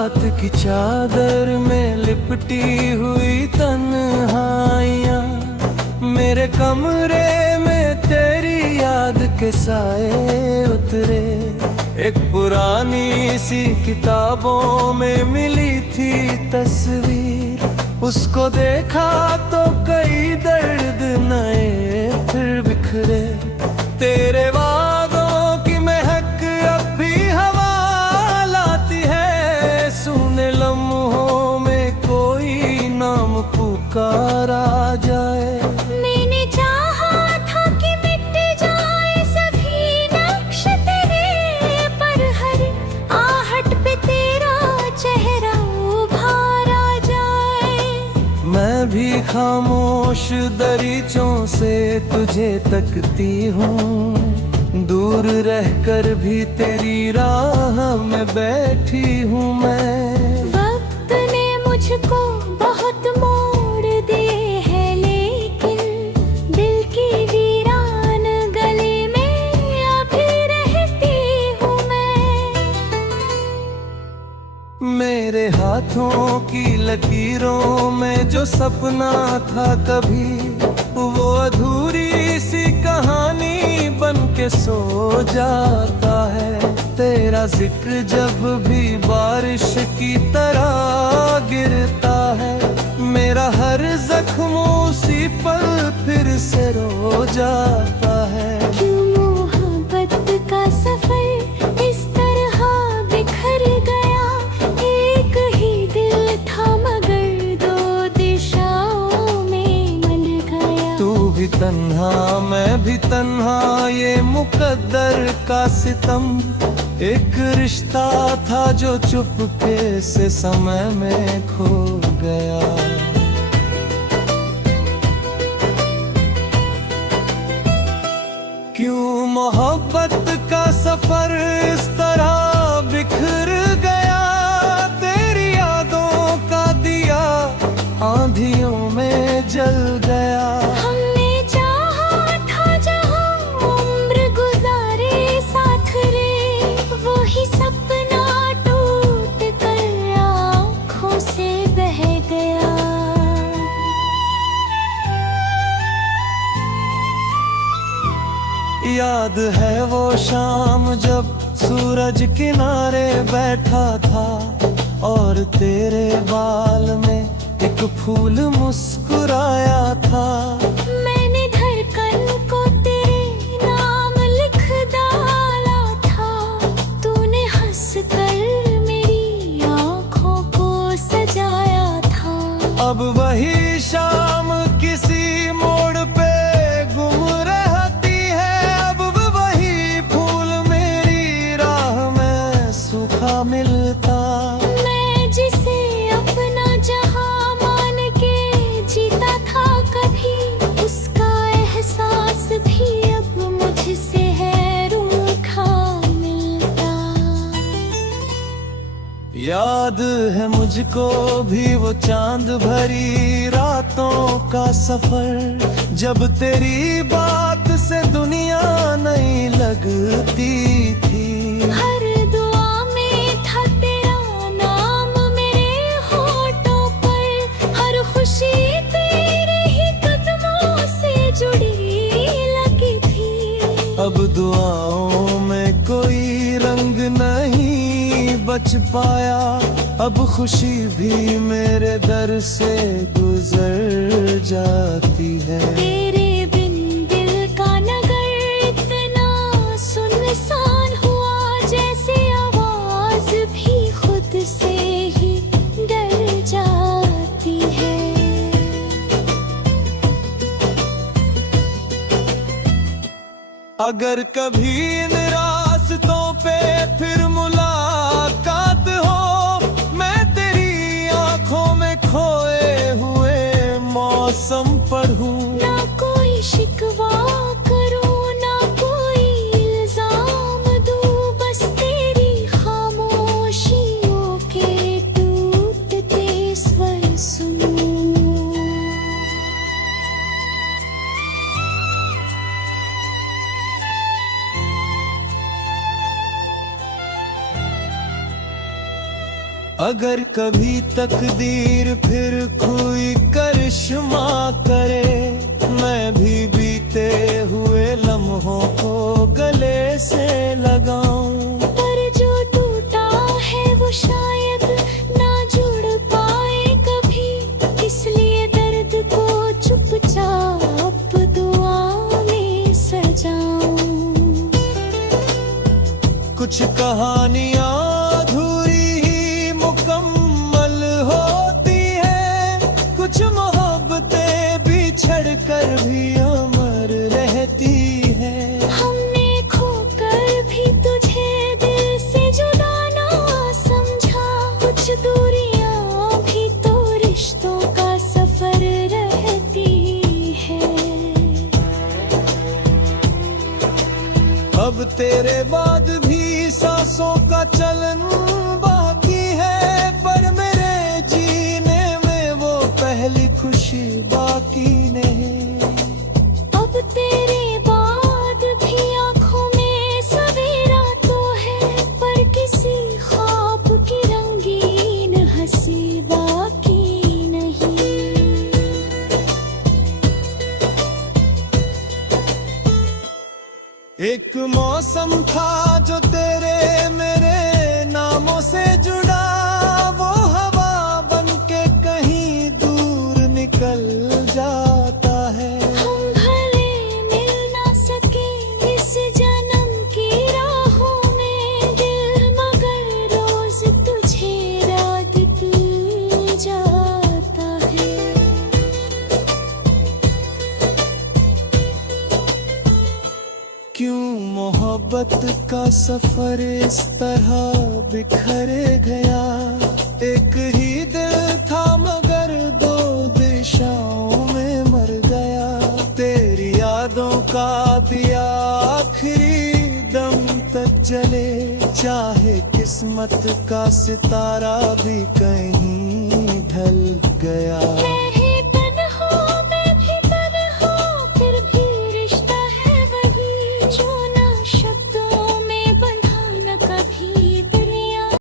रात की चादर में लिपटी हुई तन्हाइयाँ, मेरे कमरे में तेरी याद के साए उतरे। एक पुरानी सी किताबों में मिली थी तस्वीर, उसको देखा तो कई दर्द नए फिर बिखरे। तेरे वादों की महक अब भी हवा लाती है, सुने लम्हों में कोई नाम पुकारा जाए। मैंने चाहा था कि मिट जाए सभी नक्श तेरे पर, हर आहट पे तेरा चेहरा उभारा जाए। मैं भी खामोश दरीचों से तुझे तकती हूँ, दूर रहकर भी तेरी राह में बैठी हूँ मैं। वक्त ने मुझको बहुत मोड़ दिए हैं, लेकिन दिल की वीरान गली में अभी रहती हूँ मैं। मेरे हाथों की लकीरों में जो सपना था कभी, वो अधूरी सी कहानी बन के सो जाता है। तेरा जिक्र जब भी बारिश की तरह गिरता है, मेरा हर जख्म उसी पल फिर से रो जाता है। क्यों मोहब्बत का सफर इस तरह बिखर गया, एक ही दिल था मगर दो दिशाओं में मल गया। तू भी तन्हा मैं भी तन्हा, ये मुकद्दर का सितम। एक रिश्ता था जो चुपके से समय में खो गया। क्यों मोहब्बत का सफर इस तरह बिखर गया, तेरी यादों का दिया आंधियों में जल गया। हमने चाहा था जहां उम्र गुजारे साथ रे, वो ही सपना टूट कर आँखों से बह गया। याद है वो शाम जब सूरज किनारे बैठा था, और तेरे बाल में एक फूल मुस्कुराया था। मैंने धड़कन को तेरे नाम लिख डाला था, तूने हंस कर मेरी आँखों को सजाया था। अब वही शाम किसी मोड़ पे गुम रहती है, अब वही फूल मेरी राह में सूखा मिलता। मैं जिसे अपना जहां मान के जीता था कभी, उसका एहसास भी अब मुझसे है रूखा मिलता। याद है मुझको भी वो चांद भरी रातों का सफर, जब तेरी बात से दुनिया नहीं लगती थी। हर दुआ में था तेरा नाम मेरे होठों पर, हर खुशी तेरे ही कदमों से जुड़ी लगी थी। अब दुआओं में कोई रंग नहीं बच पाया, अब खुशी भी मेरे दर से गुजर जाती है। तेरे बिन दिल का नगर इतना सुनसान हुआ, जैसे आवाज भी खुद से ही डर जाती है। अगर कभी इन रास्तों पे फिर मुलाकात हो, मैं तेरी आंखों में खोए हुए मौसम पढ़ूं। ना कोई शिकवा करूं, ना कोई इल्जाम दूं, बस तेरी खामोशियों के टूटते स्वर सुनूं। अगर कभी तकदीर फिर कोई करिश्मा करे, मैं भी बीते हुए लम्हों को गले से लगाऊं। पर जो टूटा है वो शायद ना जुड़ पाए कभी, इसलिए दर्द को चुपचाप दुआ में सजाऊं। कुछ कहानियां अधूरी ही मुकम्मल होती है, कुछ मोहब्बतें बिछड़ कर भी अमर रहती है। हमने खोकर भी तुझे दिल से जुदा ना समझा, कुछ दूरियां भी तो रिश्तों का सफर रहती है। अब तेरे बाद भी सांसों का चलन बाकी है, पर मेरे जीने में वो पहली खुशी बाकी नहीं। अब तेरे बाद भी आँखों में सवेरा तो है, पर किसी ख्वाब की रंगीन हंसी बाकी नहीं। एक मौसम था जो तेरे मेरे नामों से जुड़ा, वो हवा बन के कहीं दूर निकल जाता है। हम भले मिल ना सके इस जन्म की राहों में, दिल मगर रोज तुझे याद की जाता है। क्यों मोहब्बत का सफर इस तरह बिखर गया, एक ही दिल था मगर दो दिशाओं में मर गया। तेरी यादों का दिया आखिरी दम तक जले, चाहे किस्मत का सितारा भी कहीं ढल गया।